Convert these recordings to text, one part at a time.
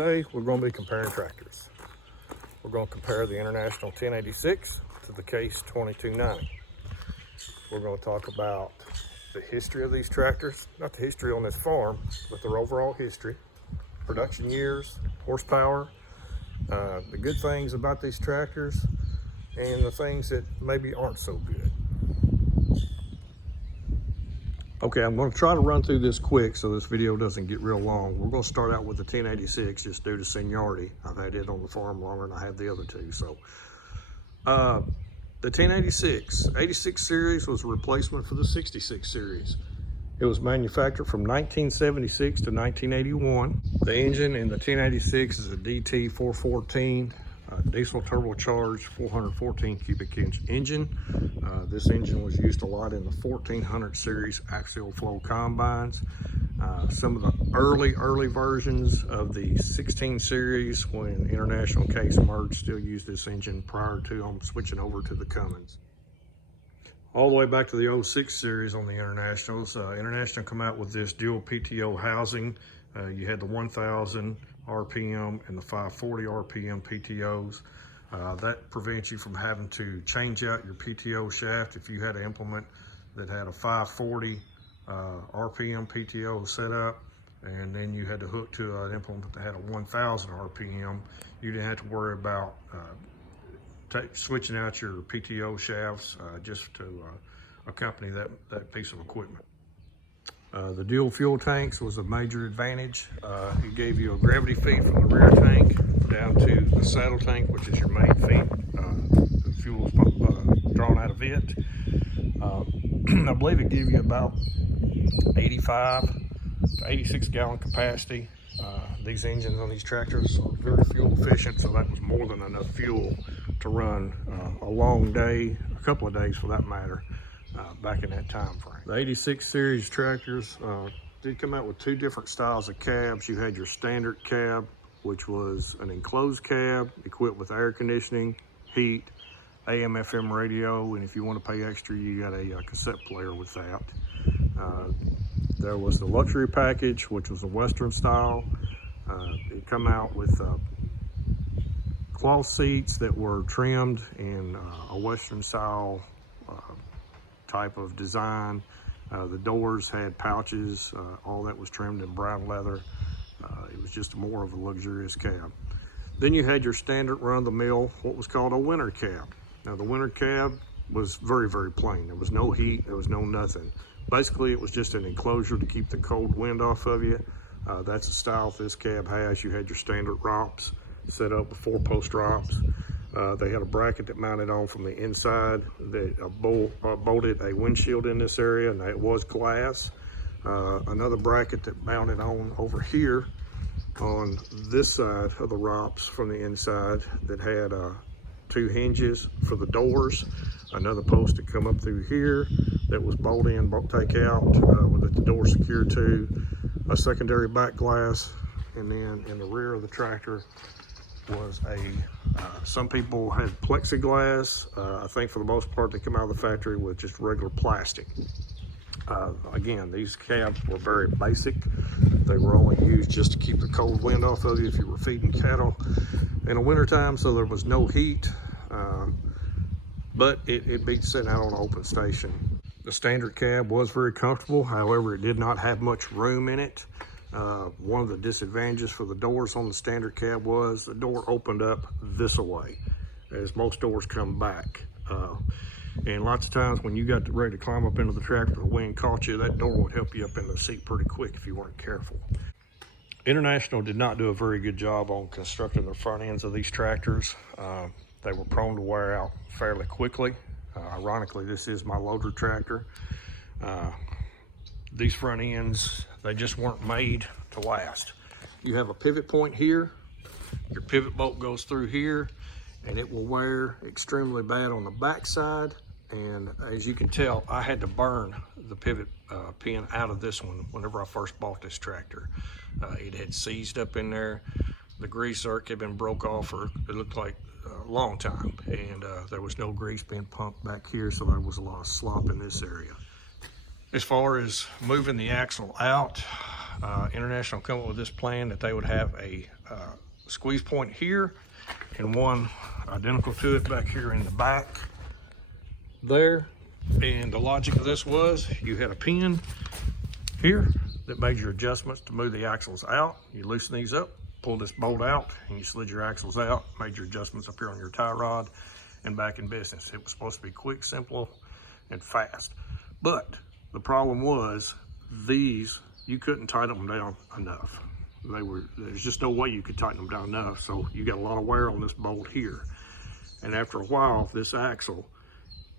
Today we're going to be comparing tractors. We're going to compare the International 1086 to the Case 2290. We're going to talk about the history of these tractors, not the history on this farm, but their overall history, production years, horsepower, the good things about these tractors, and the things that maybe aren't so good. Okay, I'm going to try to run through this quick so this video doesn't get real long. We're going to start out with the 1086 just due to seniority. I've had it on the farm longer than I have the other two. So the 1086, 86 series was a replacement for the 66 series. It was manufactured from 1976 to 1981. The engine in the 1086 is a DT 414 diesel turbocharged 414 cubic inch engine. This engine was used a lot in the 1400 series axial flow combines. Some of the early versions of the 16 series, when International Case merged, still used this engine prior to them switching over to the Cummins. All the way back to the 06 series on the Internationals, International come out with this dual PTO housing. You had the 1000 RPM and the 540 RPM PTOs. That prevents you from having to change out your PTO shaft if you had an implement that had a 540 RPM PTO set up, and then you had to hook to an implement that had a 1000 RPM. You didn't have to worry about switching out your PTO shafts just to accompany that piece of equipment. The dual fuel tanks was a major advantage. It gave you a gravity feed from the rear tank down to the saddle tank, which is your main feed. The fuel is drawn out of it. I believe it gave you about 85 to 86 gallon capacity. These engines on these tractors are very fuel efficient, so that was more than enough fuel to run a long day, a couple of days for that matter, back in that time frame. The 86 series tractors did come out with two different styles of cabs. You had your standard cab, which was an enclosed cab equipped with air conditioning, heat, AM, FM radio, and if you want to pay extra, you got a cassette player with that. There was the luxury package, which was a Western style. It come out with cloth seats that were trimmed in a Western style type of design. The doors had pouches, all that was trimmed in brown leather. It was just more of a luxurious cab. Then you had your standard run-of-the-mill, what was called a winter cab. Now the winter cab was very plain. There was no heat, there was no nothing. Basically it was just an enclosure to keep the cold wind off of you. That's the style this cab has. You had your standard ROPS set up with 4-post ROPS. They had a bracket that mounted on from the inside that bolted a windshield in this area, and it was glass. Another bracket that mounted on over here on this side of the ROPS from the inside that had 2 hinges for the doors. Another post that come up through here that was bolt in, bolt take out, with the door secured to a secondary back glass. And then in the rear of the tractor was some people had plexiglass. I think for the most part they come out of the factory with just regular plastic. Again, these cabs were very basic. They were only used just to keep the cold wind off of you if you were feeding cattle in the wintertime, so there was no heat, but it beat sitting out on an open station. The standard cab was very comfortable, however it did not have much room in it. One of the disadvantages for the doors on the standard cab was the door opened up this way, as most doors come back. And lots of times when you got ready to climb up into the tractor, the wind caught you, that door would help you up in the seat pretty quick if you weren't careful. International did not do a very good job on constructing the front ends of these tractors. They were prone to wear out fairly quickly. Ironically, this is my loader tractor. These front ends, they just weren't made to last. You have a pivot point here, your pivot bolt goes through here, and it will wear extremely bad on the back side. And as you can tell, I had to burn the pivot pin out of this one whenever I first bought this tractor. It had seized up in there. The grease arc had been broke off for, it looked like, a long time. And there was no grease being pumped back here, so there was a lot of slop in this area. As far as moving the axle out, International come up with this plan that they would have a squeeze point here and one identical to it back here in the back there. And the logic of this was you had a pin here that made your adjustments to move the axles out. You loosen these up, pull this bolt out, and you slid your axles out, made your adjustments up here on your tie rod, and back in business. It was supposed to be quick, simple, and fast. But the problem was these, you couldn't tighten them down enough. There's just no way you could tighten them down enough. So you got a lot of wear on this bolt here. And after a while, this axle,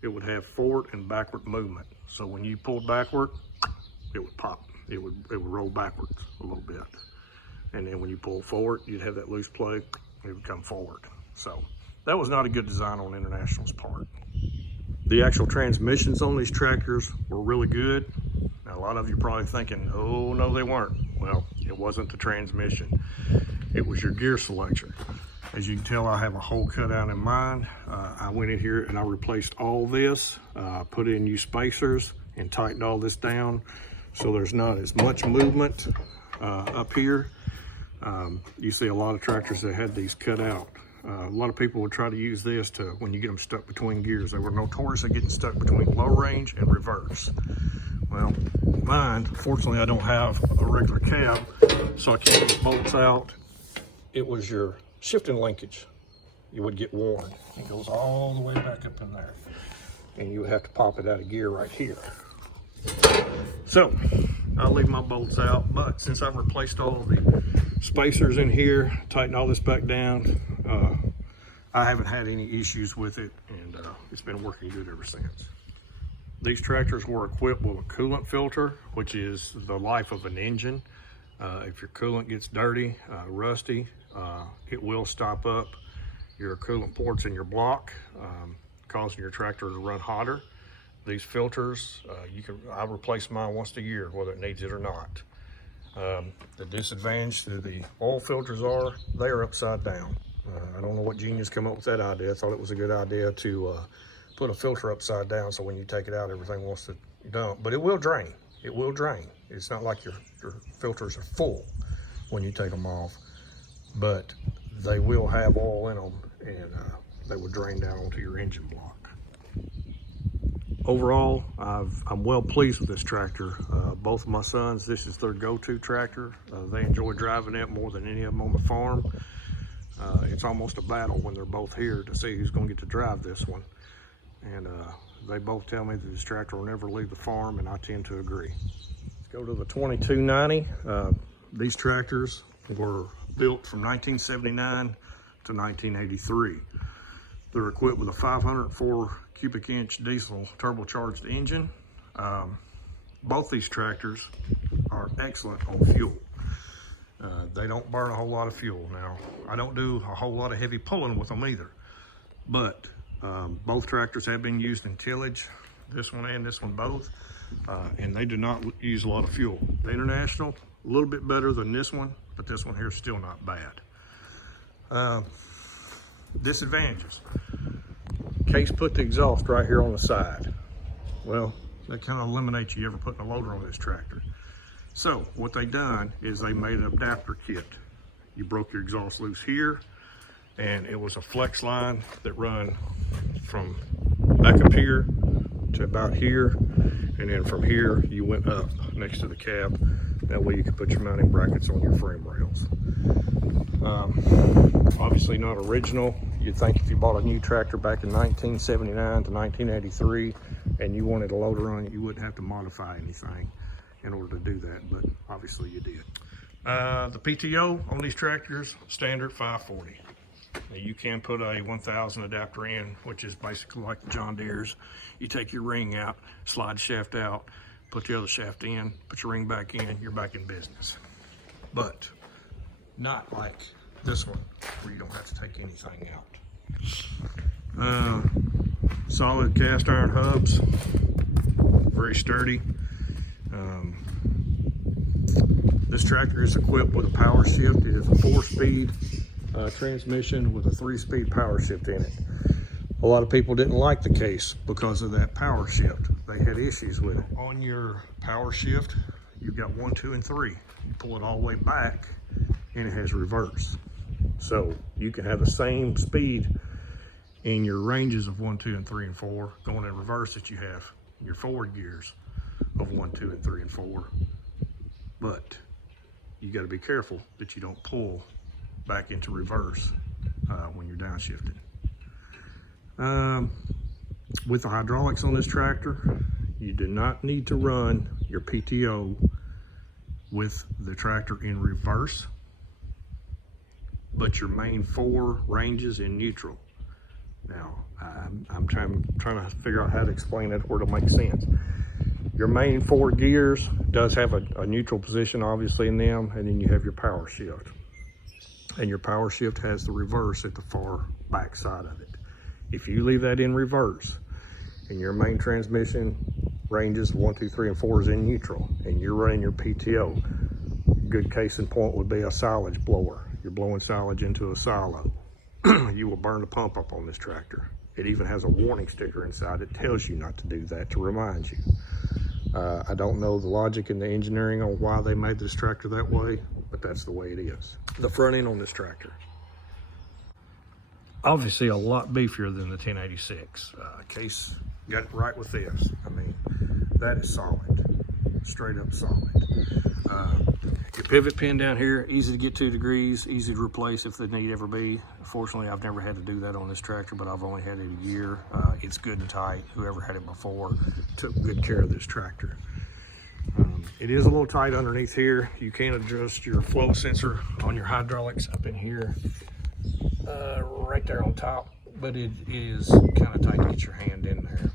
it would have forward and backward movement. So when you pulled backward, it would pop. It would roll backwards a little bit. And then when you pull forward, you'd have that loose plug, it would come forward. So that was not a good design on International's part. The actual transmissions on these tractors were really good. Now, a lot of you are probably thinking, oh, no, they weren't. Well, it wasn't the transmission. It was your gear selection. As you can tell, I have a hole cut out in mine. I went in here and I replaced all this, put in new spacers and tightened all this down so there's not as much movement up here. You see a lot of tractors that had these cut out. A lot of people would try to use this to, when you get them stuck between gears. They were notorious for getting stuck between low range and reverse. Well, mine, fortunately I don't have a regular cab, so I can't get bolts out. It was your shifting linkage. You would get worn. It goes all the way back up in there. And you would have to pop it out of gear right here. So, I'll leave my bolts out, but since I've replaced all of the spacers in here, tightened all this back down, I haven't had any issues with it, and it's been working good ever since. These tractors were equipped with a coolant filter, which is the life of an engine. If your coolant gets dirty, rusty, it will stop up your coolant ports in your block, causing your tractor to run hotter. These filters, I replace mine once a year, whether it needs it or not. The disadvantage to the oil filters are, they are upside down. I don't know what genius came up with that idea. I thought it was a good idea to put a filter upside down so when you take it out, everything wants to dump. But it will drain. It will drain. It's not like your filters are full when you take them off, but they will have oil in them, and they will drain down onto your engine block. Overall, I'm well pleased with this tractor. Both of my sons, this is their go-to tractor. They enjoy driving it more than any of them on the farm. It's almost a battle when they're both here to see who's going to get to drive this one. And they both tell me that this tractor will never leave the farm, and I tend to agree. Let's go to the 2290. These tractors were built from 1979 to 1983. They're equipped with a 504 cubic inch diesel turbocharged engine. Both these tractors are excellent on fuel. They don't burn a whole lot of fuel. Now, I don't do a whole lot of heavy pulling with them either, but both tractors have been used in tillage, this one and this one both, and they do not use a lot of fuel. The International, a little bit better than this one, but this one here is still not bad. Disadvantages. Case put the exhaust right here on the side. Well, that kind of eliminates you ever putting a loader on this tractor. So what they done is they made an adapter kit. You broke your exhaust loose here, and it was a flex line that run from back up here to about here, and then from here you went up next to the cab. That way you can put your mounting brackets on your frame rails. Obviously not original. You'd think if you bought a new tractor back in 1979 to 1983 and you wanted a loader on it, you wouldn't have to modify anything in order to do that, but obviously you did. The PTO on these tractors, standard 540. Now you can put a 1000 adapter in, which is basically like the John Deere's. You take your ring out, slide the shaft out, put the other shaft in, put your ring back in, you're back in business. But not like this one, where you don't have to take anything out. Solid cast iron hubs, very sturdy. This tractor is equipped with a power shift. It is a 4-speed transmission with a 3-speed power shift in it. A lot of people didn't like the case because of that power shift. They had issues with it. On your power shift, you've got 1, 2, and 3. You pull it all the way back and it has reverse. So you can have the same speed in your ranges of 1, 2, and 3, and 4 going in reverse that you have your forward gears of 1, 2, and 3, and 4. But you got to be careful that you don't pull back into reverse when you're downshifting. With the hydraulics on this tractor, you do not need to run your PTO with the tractor in reverse, but your main 4 ranges in neutral. Now, I'm trying to figure out how to explain that where it'll make sense. Your main 4 gears does have a neutral position, obviously, in them, and then you have your power shift. And your power shift has the reverse at the far back side of it. If you leave that in reverse, and your main transmission ranges 1, 2, 3, and 4 is in neutral, and you're running your PTO, good case in point would be a silage blower. You're blowing silage into a silo. You will burn the pump up on this tractor. It even has a warning sticker inside that tells you not to do that, to remind you. I don't know the logic and the engineering on why they made this tractor that way, but that's the way it is. The front end on this tractor, obviously a lot beefier than the 1086. Case got it right with this. I mean, that is solid, straight up solid. Your pivot pin down here, easy to get 2 degrees, easy to replace if the need ever be. Fortunately, I've never had to do that on this tractor, but I've only had it a year. It's good and tight. Whoever had it before took good care of this tractor. It is a little tight underneath here. You can adjust your flow sensor on your hydraulics up in here, right there on top, but it is kind of tight to get your hand in there.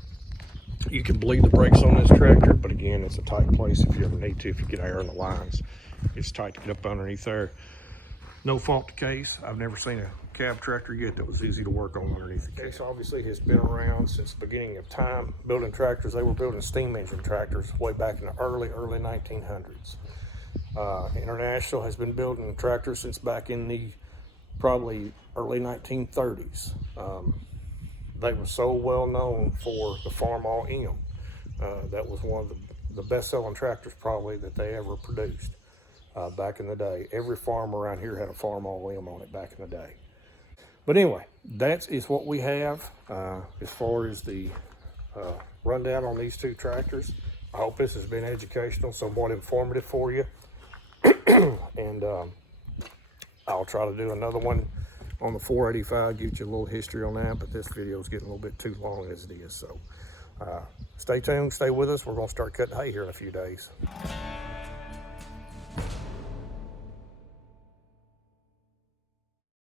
You can bleed the brakes on this tractor, but again, it's a tight place if you ever need to, if you get air in the lines. It's tight to get up underneath there. No fault to case. I've never seen a cab tractor yet that was easy to work on underneath the case. Obviously has been around since the beginning of time. Building tractors, they were building steam engine tractors way back in the early 1900s. International has been building tractors since back in the probably early 1930s. They were so well known for the Farm All M. That was one of the best-selling tractors probably that they ever produced back in the day. Every farm around here had a Farm All M on it back in the day. But anyway, that is what we have as far as the rundown on these 2 tractors. I hope this has been educational, somewhat informative for you. And I'll try to do another one on the 485, give you a little history on that, but this video is getting a little bit too long as it is. So stay tuned, stay with us. We're going to start cutting hay here in a few days.